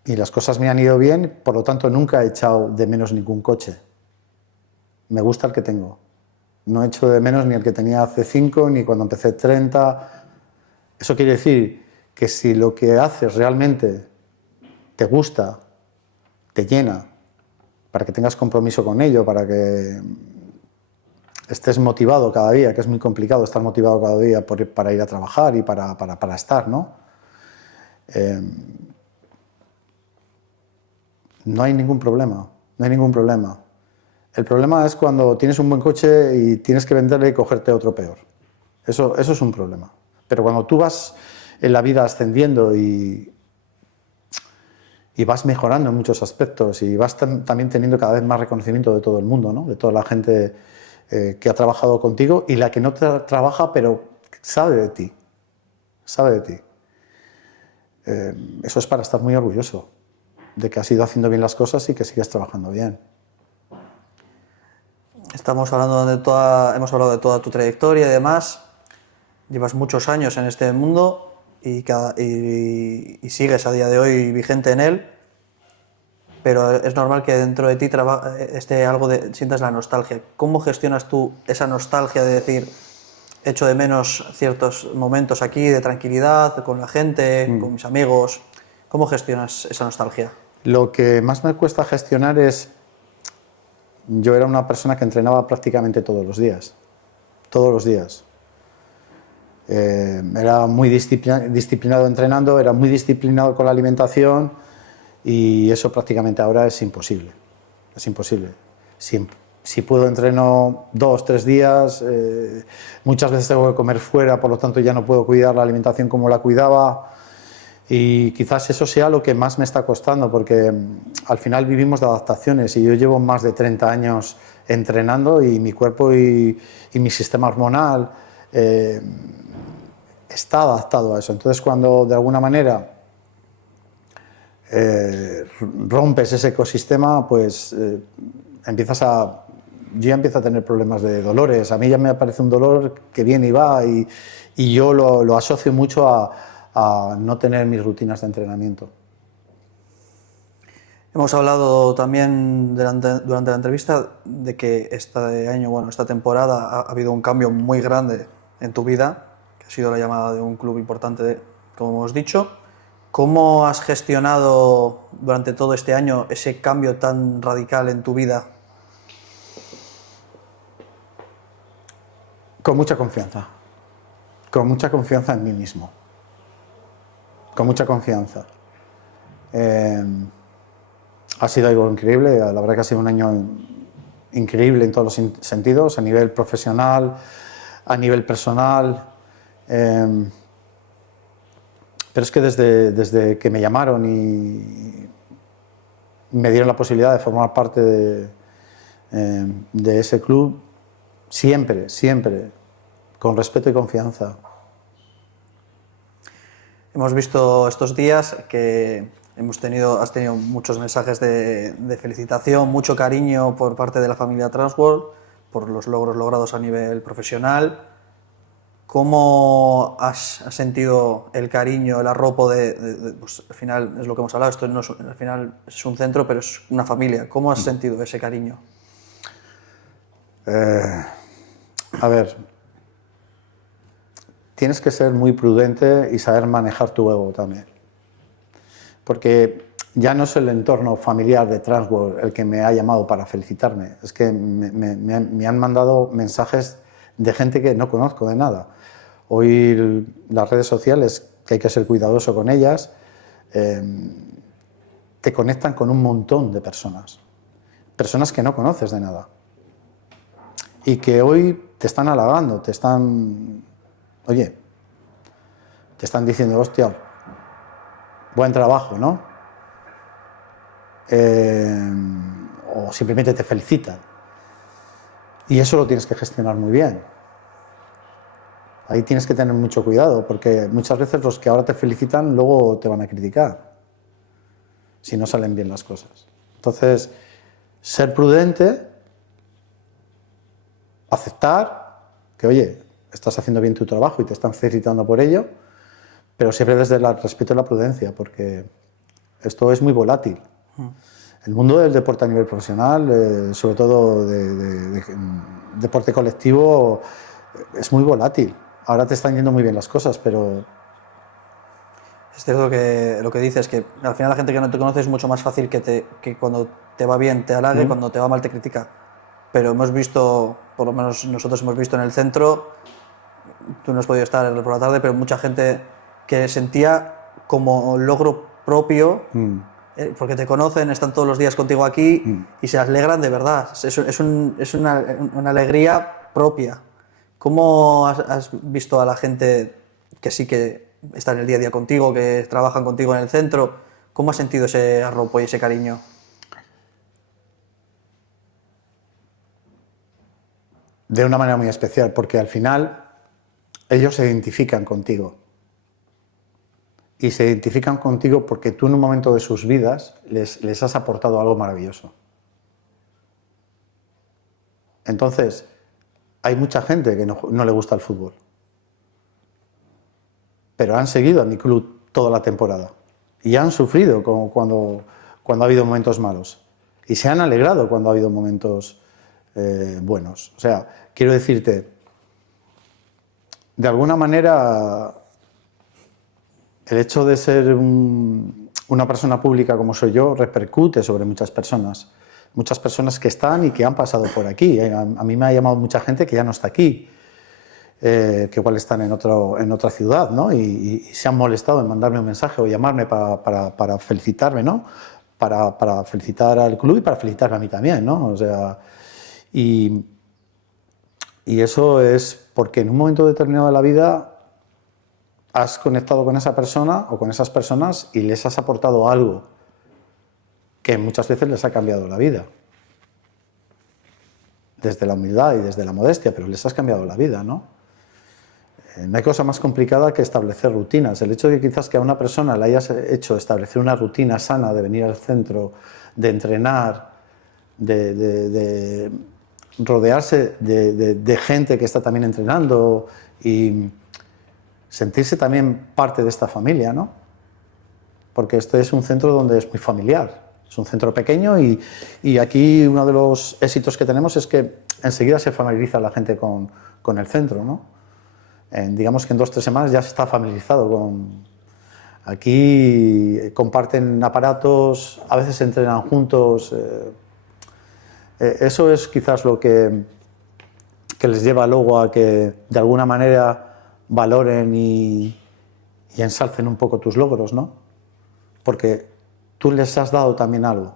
y las cosas me han ido bien, por lo tanto nunca he echado de menos ningún coche. Me gusta el que tengo. No he hecho de menos ni el que tenía hace 5, ni cuando empecé 30. Eso quiere decir que si lo que haces realmente te gusta, te llena, para que tengas compromiso con ello, para que estés motivado cada día, que es muy complicado estar motivado cada día para ir a trabajar y para estar, ¿no? No hay ningún problema. El problema es cuando tienes un buen coche y tienes que venderle y cogerte otro peor. Eso es un problema. Pero cuando tú vas en la vida ascendiendo y vas mejorando en muchos aspectos y vas también teniendo cada vez más reconocimiento de todo el mundo, ¿no? De toda la gente que ha trabajado contigo y la que no trabaja pero sabe de ti. Eso es para estar muy orgulloso de que has ido haciendo bien las cosas y que sigues trabajando bien. Hemos hablado de toda tu trayectoria y demás. Llevas muchos años en este mundo y sigues a día de hoy vigente en él, pero es normal que dentro de ti sientas la nostalgia. ¿Cómo gestionas tú esa nostalgia de decir, echo de menos ciertos momentos aquí de tranquilidad, con la gente, con mis amigos? ¿Cómo gestionas esa nostalgia? Lo que más me cuesta gestionar es... Yo era una persona que entrenaba prácticamente todos los días. Era muy disciplinado entrenando, era muy disciplinado con la alimentación y eso prácticamente ahora es imposible. Si puedo entreno 2 o 3 días, muchas veces tengo que comer fuera, por lo tanto ya no puedo cuidar la alimentación como la cuidaba. Y quizás eso sea lo que más me está costando, porque al final vivimos de adaptaciones y yo llevo más de 30 años entrenando y mi cuerpo y mi sistema hormonal está adaptado a eso. Entonces, cuando de alguna manera rompes ese ecosistema, pues yo ya empiezo a tener problemas de dolores. A mí ya me aparece un dolor que viene y va, y yo lo asocio mucho a no tener mis rutinas de entrenamiento. Hemos hablado también durante la entrevista de que este año, bueno, esta temporada ha habido un cambio muy grande en tu vida, que ha sido la llamada de un club importante, como hemos dicho. ¿Cómo has gestionado durante todo este año ese cambio tan radical en tu vida? Con mucha confianza en mí mismo, con mucha confianza. Ha sido algo increíble, la verdad que ha sido un año increíble en todos los sentidos, a nivel profesional, a nivel personal. Pero es que desde que me llamaron y me dieron la posibilidad de formar parte de ese club, siempre, con respeto y confianza. Hemos visto estos días que has tenido muchos mensajes de felicitación, mucho cariño por parte de la familia Transworld, por los logros logrados a nivel profesional. ¿Cómo has sentido el cariño, el arropo pues, al final es lo que hemos hablado, esto no es, al final es un centro, pero es una familia? ¿Cómo has sentido ese cariño? A ver, tienes que ser muy prudente y saber manejar tu ego también. Porque ya no es el entorno familiar de Transworld el que me ha llamado para felicitarme, es que me han mandado mensajes de gente que no conozco de nada. Hoy las redes sociales, que hay que ser cuidadoso con ellas, te conectan con un montón de personas que no conoces de nada y que hoy te están halagando, te están diciendo, hostia, buen trabajo, ¿no? O simplemente te felicitan. Y eso lo tienes que gestionar muy bien. Ahí tienes que tener mucho cuidado, porque muchas veces los que ahora te felicitan luego te van a criticar si no salen bien las cosas. Entonces, ser prudente, aceptar que, oye, estás haciendo bien tu trabajo y te están felicitando por ello, pero siempre desde el respeto y la prudencia, porque esto es muy volátil. El mundo del deporte a nivel profesional, sobre todo de deporte colectivo, es muy volátil. Ahora te están yendo muy bien las cosas, pero... Es cierto que lo que dices, que al final la gente que no te conoce es mucho más fácil que cuando te va bien te halague, cuando te va mal te critica. Pero hemos visto, por lo menos nosotros hemos visto en el centro, tú no has podido estar por la tarde, pero mucha gente que sentía como logro propio, porque te conocen, están todos los días contigo aquí y se alegran de verdad. Es una alegría propia. ¿Cómo has visto a la gente que sí que está en el día a día contigo, que trabajan contigo en el centro? ¿Cómo has sentido ese arropo y ese cariño? De una manera muy especial, porque al final ellos se identifican contigo. Y se identifican contigo porque tú en un momento de sus vidas les has aportado algo maravilloso. Entonces, hay mucha gente que no le gusta el fútbol, pero han seguido a mi club toda la temporada y han sufrido cuando ha habido momentos malos y se han alegrado cuando ha habido momentos buenos. O sea, quiero decirte, de alguna manera, el hecho de ser una persona pública como soy yo repercute sobre muchas personas que están y que han pasado por aquí. A mí me ha llamado mucha gente que ya no está aquí, que igual están en otra ciudad, ¿no? Y se han molestado en mandarme un mensaje o llamarme para felicitarme, ¿no? Para felicitar al club y para felicitarme a mí también, ¿no? O sea, y eso es porque en un momento determinado de la vida has conectado con esa persona o con esas personas y les has aportado algo que muchas veces les ha cambiado la vida. Desde la humildad y desde la modestia, pero les has cambiado la vida, ¿no? No hay cosa más complicada que establecer rutinas. El hecho de que quizás que a una persona le hayas hecho establecer una rutina sana de venir al centro, de entrenar, de rodearse de gente que está también entrenando y sentirse también parte de esta familia, ¿no? Porque este es un centro donde es muy familiar. Es un centro pequeño y aquí uno de los éxitos que tenemos es que enseguida se familiariza la gente con el centro, ¿no? Digamos que en 2 o 3 semanas ya se está familiarizado con... Aquí comparten aparatos, a veces entrenan juntos. Eso es quizás lo que les lleva luego a que de alguna manera valoren y ensalcen un poco tus logros, ¿no? Porque tú les has dado también algo.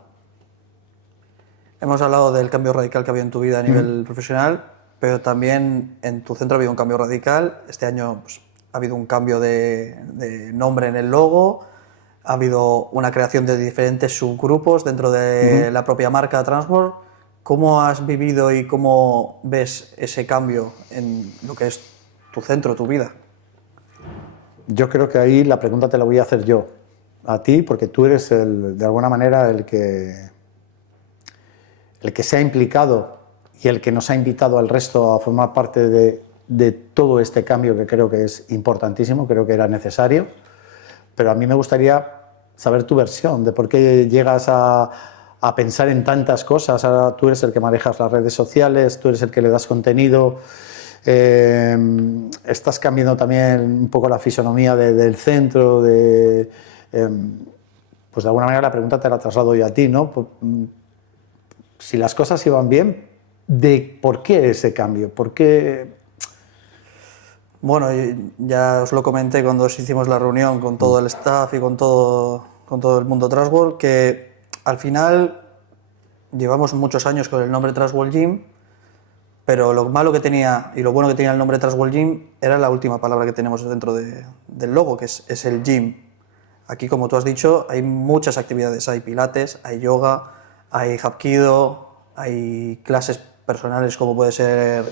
Hemos hablado del cambio radical que ha habido en tu vida a nivel profesional, pero también en tu centro ha habido un cambio radical. Este año pues, ha habido un cambio de nombre en el logo, ha habido una creación de diferentes subgrupos dentro de la propia marca Transworld. ¿Cómo has vivido y cómo ves ese cambio en lo que es tu centro, tu vida? Yo creo que ahí la pregunta te la voy a hacer yo, a ti, porque tú eres de alguna manera el que se ha implicado y el que nos ha invitado al resto a formar parte de todo este cambio que creo que es importantísimo, creo que era necesario, pero a mí me gustaría saber tu versión de por qué llegas a pensar en tantas cosas. Ahora tú eres el que manejas las redes sociales, tú eres el que le das contenido, estás cambiando también un poco la fisonomía del centro, pues de alguna manera la pregunta te la traslado yo a ti, ¿no? Si las cosas iban bien, ¿por qué ese cambio? ¿Por qué? Bueno, ya os lo comenté cuando os hicimos la reunión con todo el staff y con todo el mundo Transworld, que al final llevamos muchos años con el nombre Transworld Gym, pero lo malo que tenía y lo bueno que tenía el nombre Transworld Gym era la última palabra que tenemos dentro del logo, que es el gym. Aquí, como tú has dicho, hay muchas actividades, hay pilates, hay yoga, hay hapkido, hay clases personales como puede ser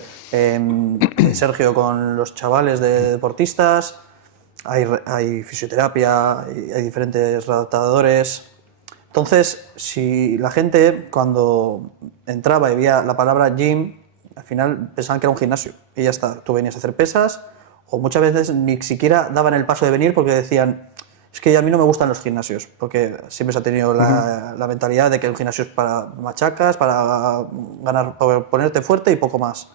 Sergio con los chavales de deportistas, hay fisioterapia, hay diferentes adaptadores. Entonces, si la gente cuando entraba y veía la palabra gym, al final pensaban que era un gimnasio y ya está, tú venías a hacer pesas o muchas veces ni siquiera daban el paso de venir porque decían, es que a mí no me gustan los gimnasios, porque siempre se ha tenido la mentalidad de que el gimnasio es para machacas, para ganar, para ponerte fuerte y poco más.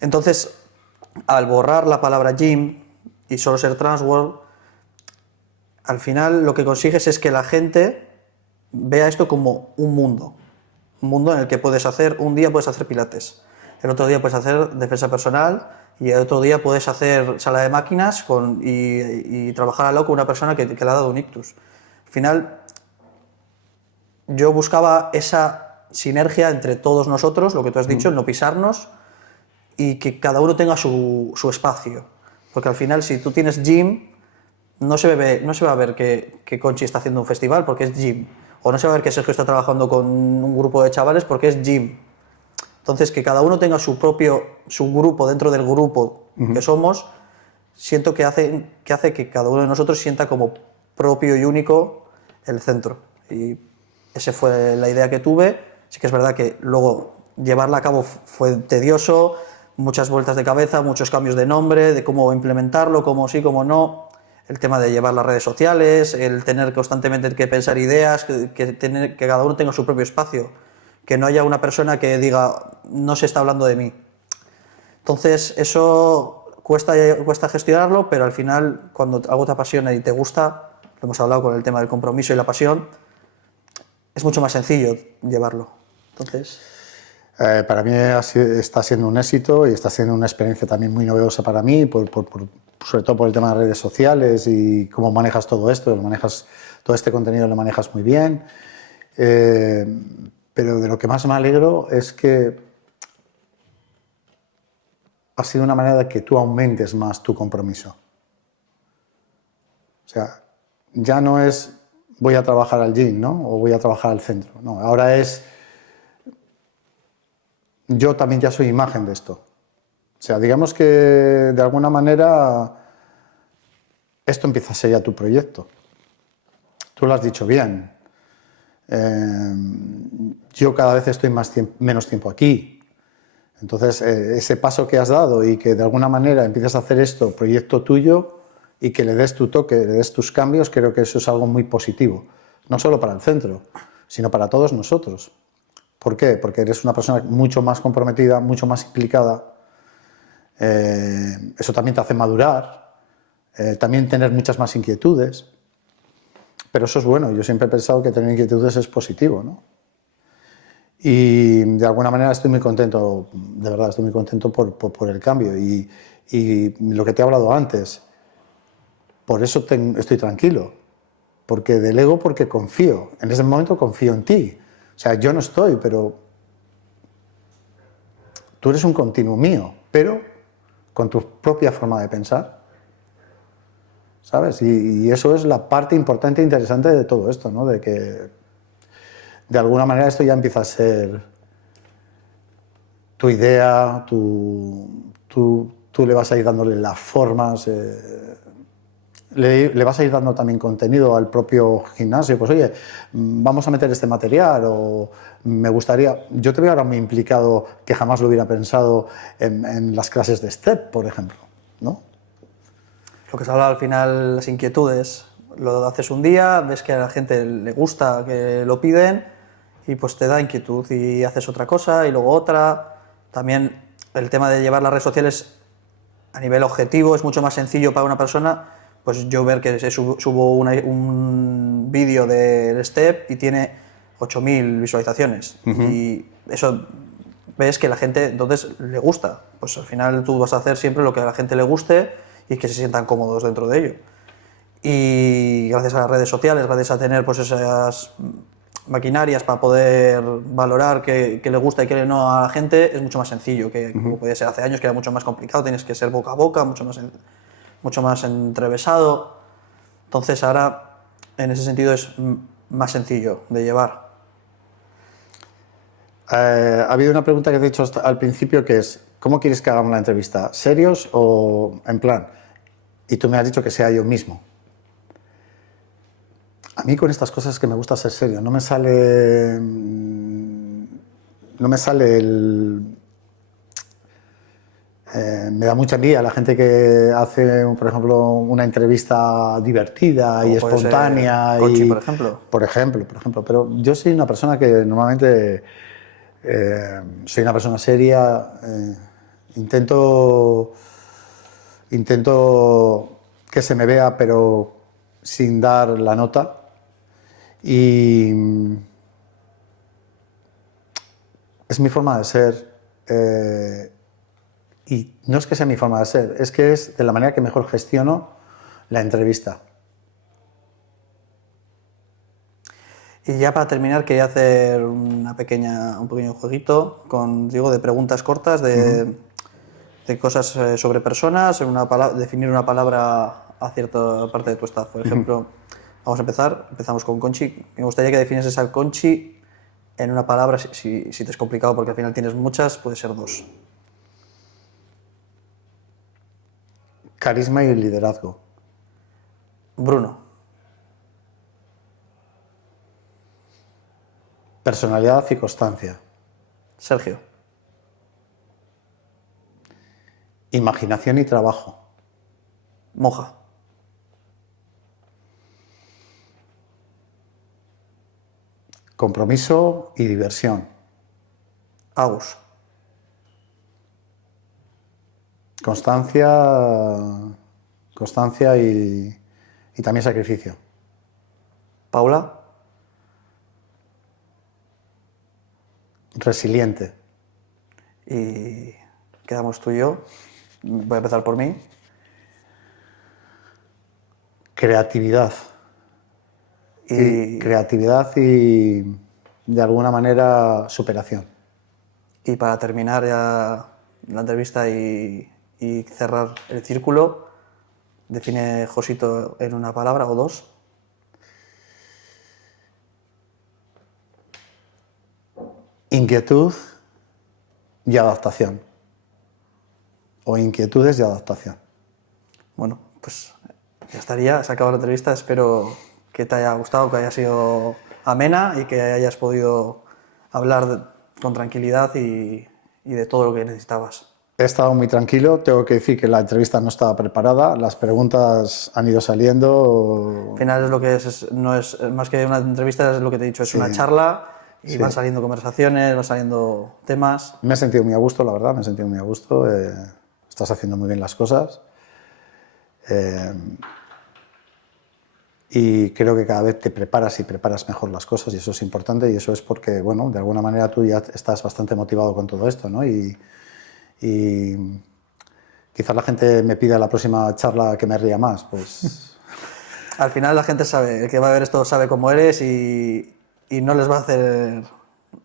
Entonces, al borrar la palabra gym y solo ser Transworld, al final lo que consigues es que la gente vea esto como un mundo en el que puedes hacer, un día puedes hacer pilates, el otro día puedes hacer defensa personal y el otro día puedes hacer sala de máquinas y trabajar al lado con una persona que le ha dado un ictus. Al final, yo buscaba esa sinergia entre todos nosotros, lo que tú has dicho, el no pisarnos y que cada uno tenga su espacio. Porque al final, si tú tienes gym, no se va a ver que Conchi está haciendo un festival porque es gym. O no se va a ver que Sergio está trabajando con un grupo de chavales porque es gym. Entonces, que cada uno tenga su grupo dentro del grupo que somos, siento que hace que cada uno de nosotros sienta como propio y único el centro. Y esa fue la idea que tuve. Sí que es verdad que luego llevarla a cabo fue tedioso, muchas vueltas de cabeza, muchos cambios de nombre, de cómo implementarlo, cómo sí, cómo no. El tema de llevar las redes sociales, el tener constantemente que pensar ideas, que cada uno tenga su propio espacio, que no haya una persona que diga, no se está hablando de mí. Entonces, eso cuesta gestionarlo, pero al final, cuando algo te apasiona y te gusta, lo hemos hablado con el tema del compromiso y la pasión, es mucho más sencillo llevarlo. Entonces... Para mí está siendo un éxito y está siendo una experiencia también muy novedosa para mí, sobre todo por el tema de redes sociales y cómo manejas todo esto, todo este contenido lo manejas muy bien. Pero de lo que más me alegro es que ha sido una manera de que tú aumentes más tu compromiso. O sea, ya no es voy a trabajar al gym, ¿no? O voy a trabajar al centro. No, ahora es yo también ya soy imagen de esto. sea, digamos que de alguna manera esto empieza a ser ya tu proyecto. Tú lo has dicho bien. Yo cada vez estoy menos tiempo aquí. Entonces, ese paso que has dado y que de alguna manera empieces a hacer esto, proyecto tuyo, y que le des tu toque, le des tus cambios, creo que eso es algo muy positivo. No solo para el centro, sino para todos nosotros. ¿Por qué? Porque eres una persona mucho más comprometida, mucho más implicada. Eso también te hace madurar, también tener muchas más inquietudes. Pero eso es bueno. Yo siempre he pensado que tener inquietudes es positivo, ¿no? Y de alguna manera estoy muy contento, de verdad, estoy muy contento por el cambio. Y lo que te he hablado antes, por eso estoy tranquilo. Porque delego porque confío. En ese momento confío en ti. O sea, yo no estoy, pero tú eres un continuo mío, pero con tu propia forma de pensar. ¿Sabes? Y eso es la parte importante e interesante de todo esto, ¿no? De que de alguna manera esto ya empieza a ser tu idea, tú le vas a ir dándole las formas, le vas a ir dando también contenido al propio gimnasio. Pues oye, vamos a meter este material o me gustaría... Yo te veo ahora muy implicado, que jamás lo hubiera pensado, en las clases de STEP, por ejemplo, ¿no? Lo que se habla al final, las inquietudes, lo haces un día, ves que a la gente le gusta, que lo piden, y pues te da inquietud y haces otra cosa y luego otra. También el tema de llevar las redes sociales a nivel objetivo es mucho más sencillo para una persona, pues yo ver que subo un vídeo del Step y tiene 8.000 visualizaciones. Y eso ves que la gente entonces le gusta. Pues al final tú vas a hacer siempre lo que a la gente le guste y que se sientan cómodos dentro de ello. Y gracias a las redes sociales, gracias a tener pues esas maquinarias para poder valorar qué le gusta y qué no a la gente, es mucho más sencillo que como podía ser hace años, que era mucho más complicado, tienes que ser boca a boca, mucho más entrevesado. Entonces ahora, en ese sentido, es más sencillo de llevar. Ha habido una pregunta que te he hecho al principio, que es, ¿cómo quieres que hagamos la entrevista? ¿Serios o en plan? Y tú me has dicho que sea yo mismo. A mí con estas cosas que me gusta ser serio, no me sale me da mucha envidia la gente que hace, por ejemplo, una entrevista divertida y Como puede espontánea. ser Conchi, por ejemplo. Por ejemplo. Pero yo soy una persona que normalmente soy una persona seria. Intento que se me vea, pero sin dar la nota. Y es mi forma de ser. Y no es que sea mi forma de ser, es que es de la manera que mejor gestiono la entrevista. Y ya para terminar, quería hacer un pequeño jueguito contigo de preguntas cortas de cosas sobre personas, definir una palabra a cierta parte de tu staff. Por ejemplo, empezamos con Conchi. Me gustaría que definieses al Conchi en una palabra, si te es complicado, porque al final tienes muchas, puede ser dos. Carisma y liderazgo. Bruno. Personalidad y constancia. Sergio. Imaginación y trabajo. Moja. Compromiso y diversión. Agus. Constancia y también sacrificio. Paula. Resiliente. Y quedamos tú y yo. Voy a empezar por mí. Creatividad. Creatividad y, de alguna manera, superación. Y para terminar ya la entrevista y cerrar el círculo, define Josito en una palabra o dos. Inquietud y adaptación. o inquietudes de adaptación. Bueno, pues ya estaría, se acaba la entrevista, espero que te haya gustado, que haya sido amena y que hayas podido hablar con tranquilidad y de todo lo que necesitabas. He estado muy tranquilo, tengo que decir que la entrevista no estaba preparada, las preguntas han ido saliendo. Al final es lo que no es más que una entrevista, es lo que te he dicho, es Sí. una charla y Sí. van saliendo conversaciones, van saliendo temas. Me he sentido muy a gusto, la verdad, me he sentido muy a gusto. Estás haciendo muy bien las cosas. Y creo que cada vez te preparas y preparas mejor las cosas y eso es importante y eso es porque, bueno, de alguna manera tú ya estás bastante motivado con todo esto, ¿no? Y quizás la gente me pida la próxima charla que me ría más, pues... Al final la gente sabe, el que va a ver esto sabe cómo eres y no les va a hacer...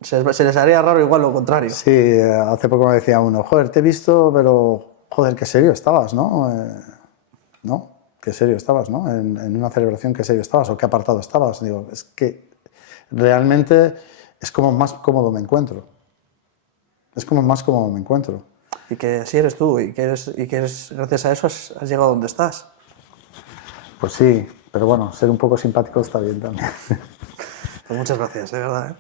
Se les haría raro igual lo contrario. Sí, hace poco me decía uno, joder, te he visto, pero joder, qué serio estabas, ¿no? ¿No? Qué serio estabas, ¿no? En una celebración, qué serio estabas o qué apartado estabas. Digo, es que realmente es como más cómodo me encuentro. Es como más cómodo me encuentro. Y que así eres tú y que gracias a eso has llegado donde estás. Pues sí, pero bueno, ser un poco simpático está bien también. Pues muchas gracias, de verdad.